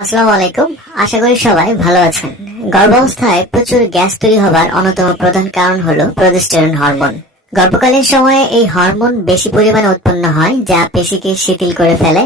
আসসালামু আলাইকুম। আশা করি সবাই ভালো আছেন। গর্ভাবস্থায় প্রচুর গ্যাস তৈরি হবার অন্যতম প্রধান কারণ হলো প্রজেস্টেরন হরমোন। গর্ভকালীন সময়ে এই হরমোন বেশি পরিমাণে উৎপন্ন হয়, যা পেশিকে শিথিল করে ফেলে,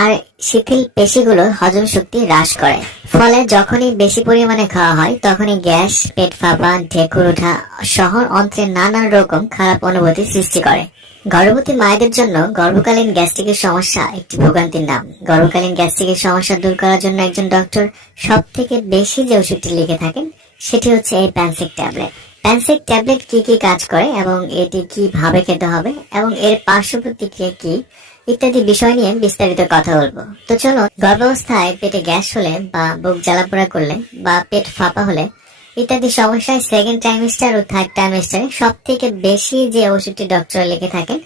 আর শিথিল পেশিগুলো হজম শক্তি হ্রাস করে। ফলে যখনই বেশি পরিমাণে খাওয়া হয়, তখনই গ্যাস, পেট ফাঁপা, ঢেকুর ওঠা শহর অন্ত্রে নানান রকম খারাপ অনুভূতি সৃষ্টি করে। গর্ভবতী মায়েদের জন্য গর্ভকালীন গ্যাস্ট্রিকের সমস্যা একটি ভোগান্তির নাম। গর্ভকালীন গ্যাস্ট্রিকের সমস্যা দূর করার জন্য একজন ডক্টর সব থেকে বেশি যে ওষুধটি লিখে থাকেন, সেটি হচ্ছে এই প্যানসিক ট্যাবলেট। প্যানসিক ট্যাবলেট কি কি কাজ করে এবং এটি কীভাবে খেতে হবে এবং এর পার্শ্ব প্রতিক্রিয়া কি ইত্যাদি বিষয় নিয়ে বিস্তারিত কথা বলব। তো চলো গর্ভাবস্থায় পেটে গ্যাস হলে বা বুক জ্বালা জ্বালাপোড়া করলে বা পেট ফাঁপা হলে ইত্যাদি সমস্যায় সেকেন্ড ট্রাইমেস্টার ও থার্ড ট্রাইমেস্টারে সব থেকে বেশি যে ওষুধটি ডক্টর লিখে থাকেন,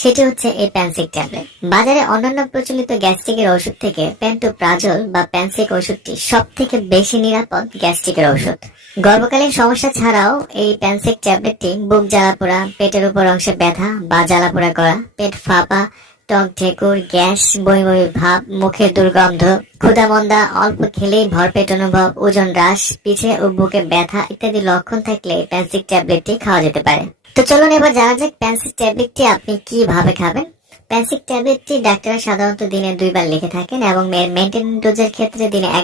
সেটি হচ্ছে এই প্যানসিক ট্যাবলেট বাজারে অন্যান্য প্রচলিত গ্যাস্ট্রিকের ওষুধ থেকে প্যান্টোপ্রাজল বা প্যান্সিক ওষুধটি সব থেকে বেশি নিরাপদ গ্যাস্ট্রিকের ওষুধ। গর্ভকালীন সমস্যা ছাড়াও এই প্যানসিক ট্যাবলেটটি বুক জ্বালাপোড়া, পেটের উপর অংশে ব্যথা বা জ্বালাপোড়া করা, পেট ফাঁপা টক ঢেকুর, গ্যাস বমি ভাব মুখে দুর্গন্ধ, ক্ষুধামন্দা, অল্প খেলেই ভরপেট অনুভব, ওজন হ্রাস পিছে ও বুকে ব্যথা ইত্যাদি লক্ষণ থাকলে প্যান্সিক ট্যাবলেটটি খাওয়া যেতে পারে। তো চলুন এবার জানা যাক প্যান্সিক ট্যাবলেটটি আপনি কীভাবে খাবেন? প্যান্সিক ট্যাবলেটটি ডাক্তাররা সাধারণত দিনে দুইবার লিখে থাকেন এবং মেনটেন ডোজের ক্ষেত্রে দিনে এক